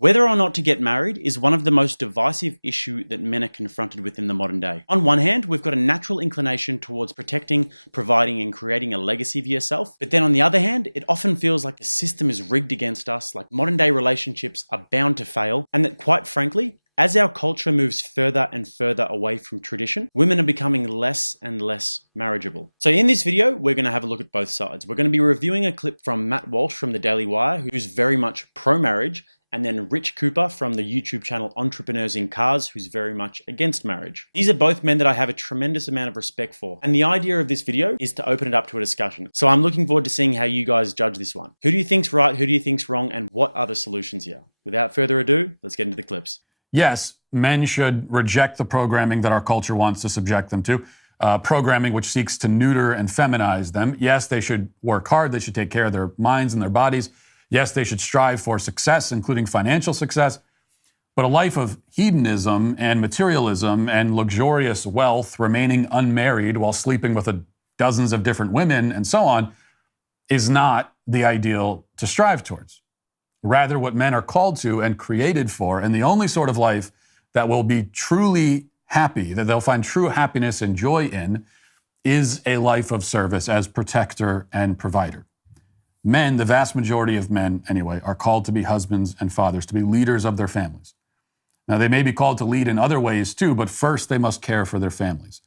Whether or not to get married is one of the most divisive issues that men are confronted with in the modern day. On one hand, we've got a natural inclination towards protecting, providing, and creating a legacy for yourself. But then on the other hand, it often feels like the system is rigged against us, like modern day relationships are bound to fail, and that quite frankly, as our culture moves further and further away from tradition, women are becoming less and less marriageable. So in this video, we're going to have a look at both sides. We're going to be reviewing a clip from Matt Walsh from the Daily Wire, who's very much pro-marriage, and then Rich Cooper from the YouTube channel Entrepreneurs in Cars, who's very much against marriage. These are both men that I have a tremendous amount of respect for. And the idea of this video is to open it up to a discussion. So I'm looking forward to seeing how you guys judge this one. Who do you think's right? Who do you think's wrong? And what are the solutions here? Without further ado, let's get into the clips. Yes, men should reject the programming that our culture wants to subject them to. Programming which seeks to neuter and feminize them. Yes, they should work hard. They should take care of their minds and their bodies. Yes, they should strive for success, including financial success. But a life of hedonism and materialism and luxurious wealth, remaining unmarried while sleeping with dozens of different women and so on, is not the ideal to strive towards. Rather, what men are called to and created for, and the only sort of life that will be truly happy, that they'll find true happiness and joy in, is a life of service as protector and provider. Men, the vast majority of men anyway, are called to be husbands and fathers, to be leaders of their families. Now, they may be called to lead in other ways too, but first they must care for their families.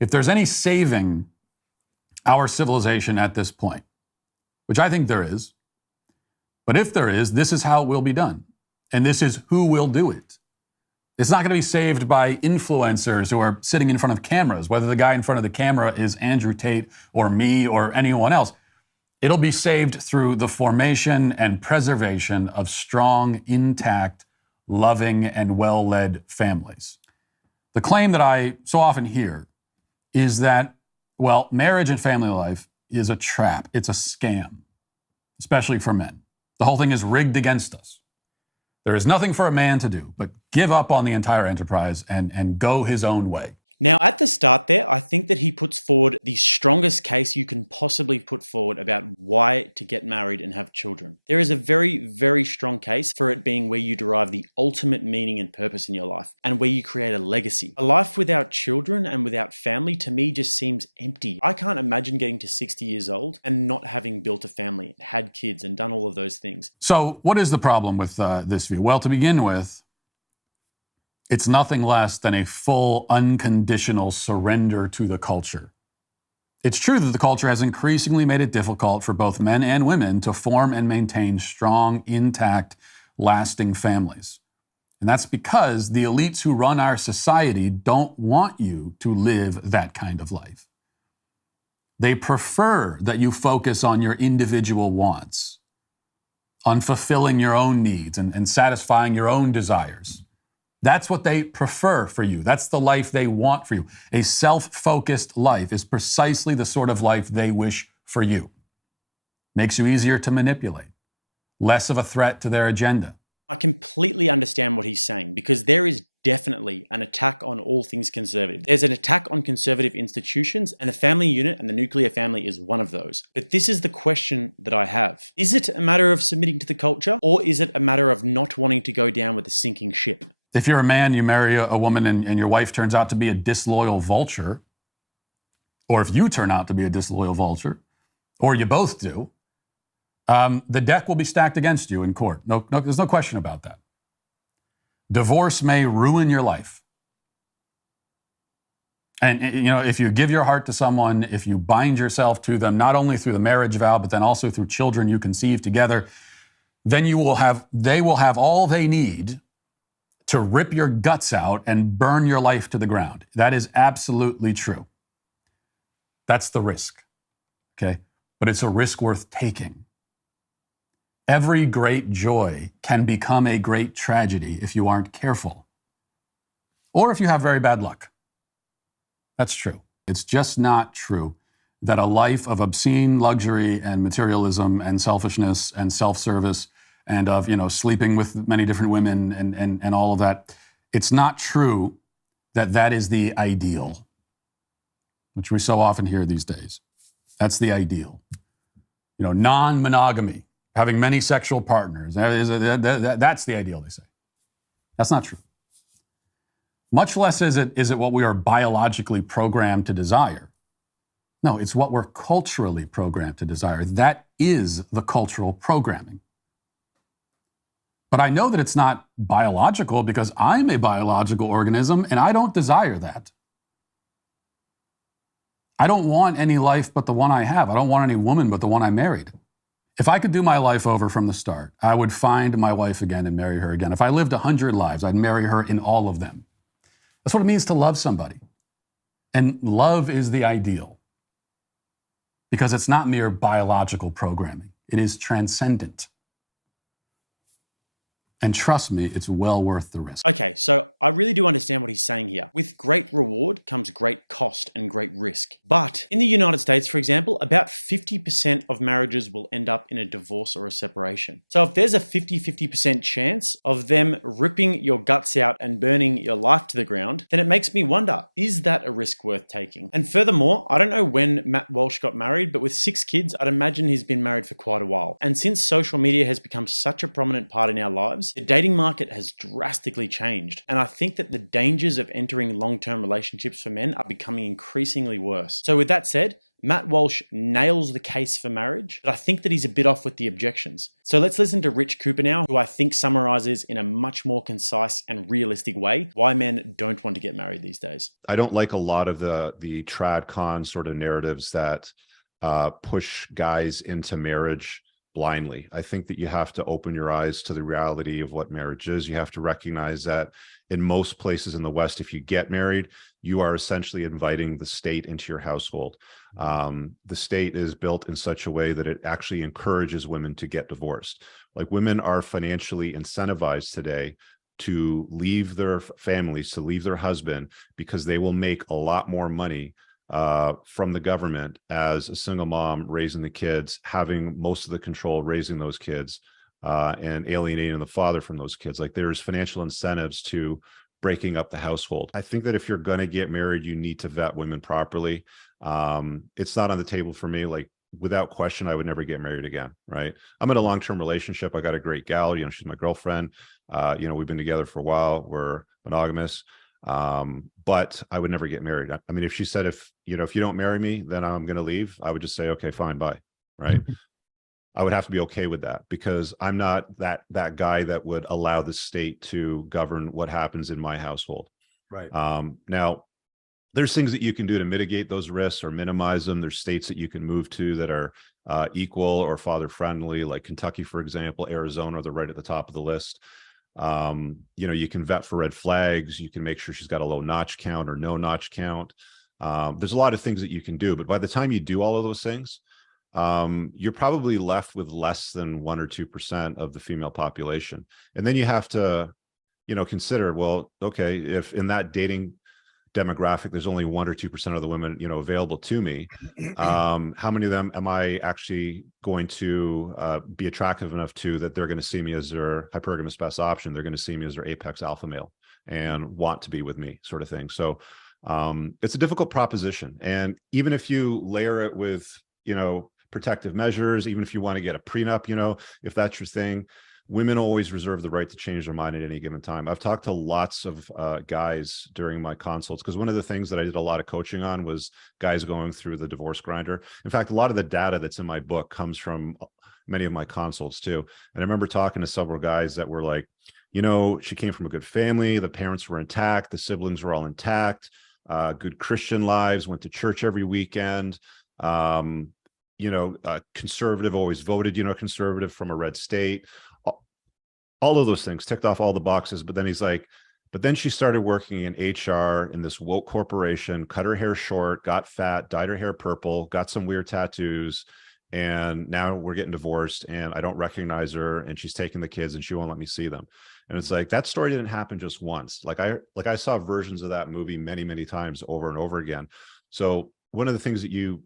If there's any saving our civilization at this point, which I think there is, but if there is, this is how it will be done. And this is who will do it. It's not going to be saved by influencers who are sitting in front of cameras, whether the guy in front of the camera is Andrew Tate or me or anyone else. It'll be saved through the formation and preservation of strong, intact, loving, and well-led families. The claim that I so often hear is that, well, marriage and family life is a trap. It's a scam, especially for men. The whole thing is rigged against us. There is nothing for a man to do but give up on the entire enterprise and go his own way. Now, at the start there, I think that he puts forward the strongest case you can possibly put forward about why to get married and have children. There is a very, very strong case for it being where you derive the ultimate meaning and purpose in your life and where you create a legacy. A life without children and without family, to me, just seems empty. I can't imagine getting to 60 years old and not having built a family, had kids, and done all of those things. So what is the problem with this view? Well, to begin with, it's nothing less than a full, unconditional surrender to the culture. It's true that the culture has increasingly made it difficult for both men and women to form and maintain strong, intact, lasting families. And that's because the elites who run our society don't want you to live that kind of life. They prefer that you focus on your individual wants, on fulfilling your own needs and satisfying your own desires. That's what they prefer for you. That's the life they want for you. A self-focused life is precisely the sort of life they wish for you. Makes you easier to manipulate, less of a threat to their agenda. I completely understand what he's saying because there is definitely an attack on all things conservative. There's an attack on conservative institutions, and the family unit and the nuclear family is one of those. But this is the question that I have. Is it a matter of submitting to the culture, or is it a matter of not wanting to go down with a sinking ship? If you're a man, you marry a woman and your wife turns out to be a disloyal vulture, or if you turn out to be a disloyal vulture, or you both do, the deck will be stacked against you in court. No, there's no question about that. Divorce may ruin your life. And, you know, if you give your heart to someone, if you bind yourself to them, not only through the marriage vow, but then also through children you conceive together, then they will have all they need to rip your guts out and burn your life to the ground. That is absolutely true. That's the risk, okay? But it's a risk worth taking. Every great joy can become a great tragedy if you aren't careful, or if you have very bad luck. That's true. It's just not true that a life of obscene luxury and materialism and selfishness and self-service and of, sleeping with many different women and all of that, it's not true that that is the ideal, which we so often hear these days. That's the ideal. Non-monogamy, having many sexual partners. That's the ideal, they say. That's not true. Much less is it what we are biologically programmed to desire. No, it's what we're culturally programmed to desire. That is the cultural programming. But I know that it's not biological because I'm a biological organism and I don't desire that. I don't want any life but the one I have. I don't want any woman but the one I married. If I could do my life over from the start, I would find my wife again and marry her again. If I lived 100 lives, I'd marry her in all of them. That's what it means to love somebody. And love is the ideal because it's not mere biological programming. It is transcendent. And trust me, it's well worth the risk. Okay, so I really do understand what he's saying here. With great reward comes great cost and great risk. But in the United States, for example, about 50% of marriages will end up in a divorce or a separation. So if there's a 50-50% chance of them ripping your guts out and burning your life to the ground, then it makes me wonder, is that a risk worth taking? And furthermore, I don't know when Matt Walsh got married, but with 6 kids, I'd imagine he's been married for quite a while. And since social media has become such a prominent part in our lives, the dating market has drastically changed. And I think that the dangers of entering long-term relationships for men are becoming increasingly worse. So with that said, Matt Walsh nails the case for marriage, but I think that he's a bit off with the objections. So let's listen to Rich Cooper now, who I think summarizes in a much more concise and realistic way why men don't want to get married these days. I don't like a lot of the trad con sort of narratives that push guys into marriage blindly. I think that you have to open your eyes to the reality of what marriage is. You have to recognize that in most places in the West, if you get married, you are essentially inviting the state into your household. The state is built in such a way that it actually encourages women to get divorced. Like, women are financially incentivized today to leave their families, to leave their husband, because they will make a lot more money from the government as a single mom raising the kids, having most of the control raising those kids, and alienating the father from those kids. Like, there's financial incentives to breaking up the household. I think that if you're going to get married, you need to vet women properly. It's not on the table for me. Like, without question, I would never get married again. Right. I'm in a long-term relationship. I got a great gal, she's my girlfriend. We've been together for a while. We're monogamous. But I would never get married. I mean, if she said, if you don't marry me, then I'm going to leave, I would just say, okay, fine, bye. Right. I would have to be okay with that, because I'm not that guy that would allow the state to govern what happens in my household. Right. Now, there's things that you can do to mitigate those risks or minimize them. There's states that you can move to that are equal or father friendly, like Kentucky, for example. Arizona, they're right at the top of the list. You can vet for red flags. You can make sure she's got a low notch count or no notch count. There's a lot of things that you can do, but by the time you do all of those things, you're probably left with less than 1 or 2% of the female population. And then you have to, consider, well, okay, if in that dating demographic, there's only 1 or 2% of the women, available to me. How many of them am I actually going to be attractive enough to that they're going to see me as their hypergamous best option? They're going to see me as their apex alpha male and want to be with me, sort of thing. So it's a difficult proposition. And even if you layer it with, protective measures, even if you want to get a prenup, if that's your thing, women always reserve the right to change their mind at any given time. I've talked to lots of guys during my consults, because one of the things that I did a lot of coaching on was guys going through the divorce grinder. In fact, a lot of the data that's in my book comes from many of my consults too. And I remember talking to several guys that were like, she came from a good family, the parents were intact, the siblings were all intact, good Christian lives, went to church every weekend, conservative, always voted, conservative from a red state. All of those things ticked off all the boxes. But then he's like, but then she started working in HR in this woke corporation, cut her hair short, got fat, dyed her hair purple, got some weird tattoos. And now we're getting divorced and I don't recognize her, and she's taking the kids and she won't let me see them. And it's like, that story didn't happen just once. Like I saw versions of that movie many, many times over and over again. So one of the things that you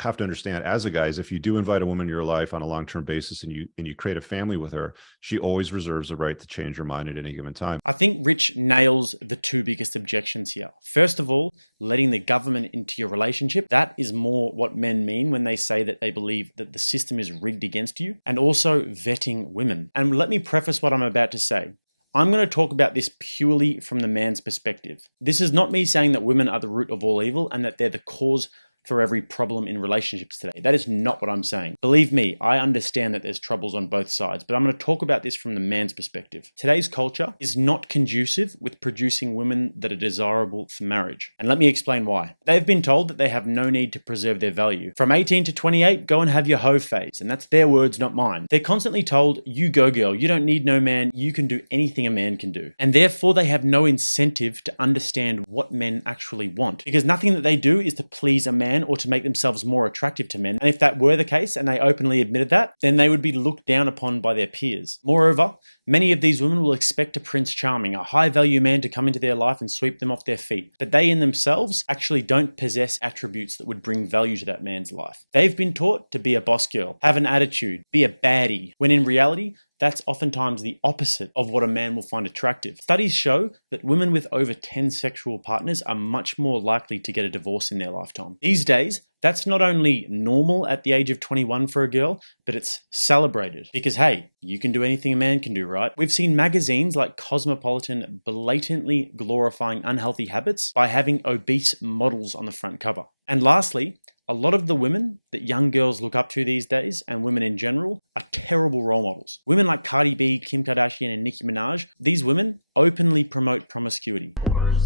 have to understand as a guy is if you do invite a woman in your life on a long-term basis and you create a family with her, she always reserves the right to change her mind at any given time. I think Rich nails the two biggest objections here. First of all, letting the government into your relationship. That is more what men mean when they say that they believe that the system is rigged against you, and also vetting women. And let me preface what I'm about to say. I'm going to talk about this purely from the man's perspective. This is not me saying that women are the root of all evil and that they're the cause for every problem in relationships today. That is not what I'm saying. Believe me, I understand that there's troubles on both sides, but I'm going to talk about this from the man's perspective. Today's culture is not conducive with producing women that are desirable for marriage. And let me explain why. They've been told that they have no need to preserve their value. From 18 to 28, go and have your hoe phase. And that's their words, not mine. They're constantly told, you go girl, you don't need no man, you can do anything a man can do. And therefore they have no incentive to understand what men actually want. Because nothing that they do is to please a man or to make themselves more attractive to men. And if that were the case and they openly admitted that, then they would be looked down upon by their peers. Moreover, many of these women will expect a Prince Charming, a high-value man to come into their life and sweep them off their feet. But they in themselves actually don't possess attributes that would bring value to that man's life. They've been taught to be a boss girl, have an attitude, be a baddie, when in reality, that's oftentimes the opposite of what a man will find attractive. Studies show that women with over 10 sexual partners are much more likely to get a divorce in their lifetime. These days, that's not only normal at the age of 21 for a girl, but it's celebrated. Because hey, you can do anything a man can do, right? We've seen magazines like Cosmopolitan blatantly glorifying unhealthy habits by having obese models on the front cover. And lastly, a lot of the women that young girls look up to these days, and women in general, are terrible role models. Women like Cardi B, Kim Kardashian, and Nicki Minaj, these women openly promote promiscuity.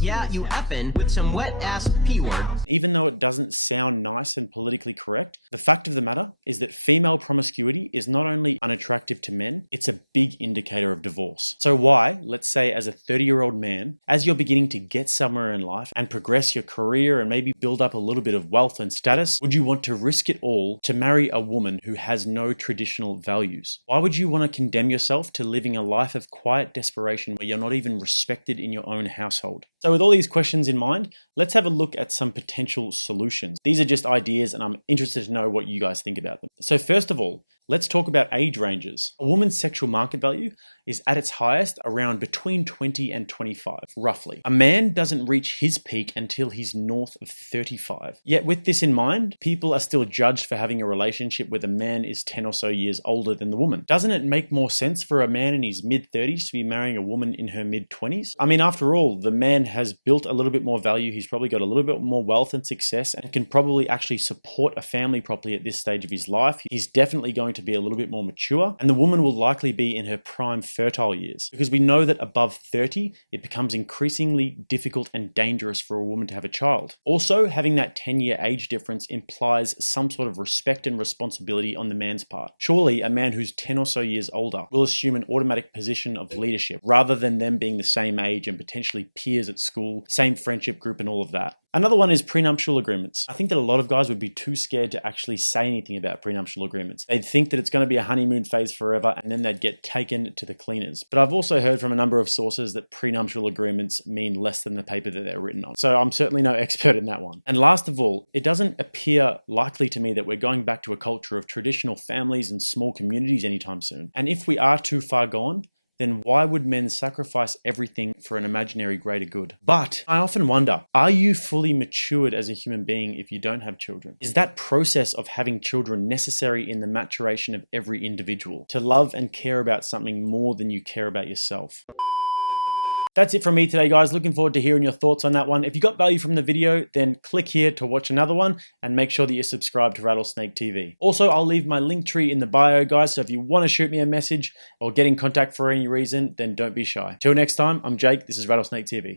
Yeah, you effing with some wet-ass P-word. Even though it doesn't sound nice and politically correct, the fact of the matter is that female promiscuity is not only unattractive to men, it's a big indicator of divorce. So why, let's say as a 30-year-old man, as you're beginning to get somewhere in life and progress your career and maybe build up a little bit of wealth and status, would you want to risk it all to marry a woman who has no traditional values? Why would you want to condemn yourself to living a life of quiet desperation where you're not even respected in your own household? So with all these questions in mind, let's have a look at some potential solutions. These are just ideas and I'm interested to know what you guys think about them. So first of all, let's talk about age ranges. A woman's sexual market value is at its highest around between 20 and 25, roughly. A man doesn't reach his peak until he's north of 35. Yet with this in mind, people are still judged for having a relationship where the man is 10 or so years older than the woman. Doesn't it make more sense for a man in his mid-30s to be marrying a woman in her mid-20s? I mean, after all, the man has built a little bit more value, he's probably got a little bit more wealth and success, and can probably actually support a family properly at this stage of his life. He's definitely going to be a little bit more mature, and the woman will likely be in her prime fertile years, because we know that above 30 it becomes increasingly difficult and dangerous for a woman to have a child. Also, having that 10-year age difference implies some sort of respect and responsibility on the man's part. Surely a man who's 10 or so years older will assume an automatic position of leadership rather than them being the same age and potentially peers at school, same friendship group and all of that. Another one is prenuptial agreements. I think that a lot of guys would be too scared to actually say anything about prenuptial agreements. They'd think that it's going to be a honeymoon phase forever and then they'd get taken to the cleaners. But I've also heard from a number of sources that prenuptial agreements mean less than the paper that they're written on. So I'm certainly no expert in that one. And last of all, it doesn't appear likely to me that we're going back to a culture of traditional families and small communities anytime soon. And if we are too far gone, then why would men sacrifice everything for an imaginary greater good? But I often wonder, are you fully matured as a human being if you don't have children? Is that process of having children necessary in the maturation of every individual to love and care about something more than you care about yourself? That's it from me today, guys. Looking forward to hearing your thoughts on that one. If you got value from the video, then click here to watch another one and make sure that you're subscribed to Rattlesnake TV. Also, I'll leave my link tree in the bio, guys, so if you want to shoot me a message or get in contact for any reason, then don't be shy. Till next time, I'm Jake. This is Rattlesnake TV.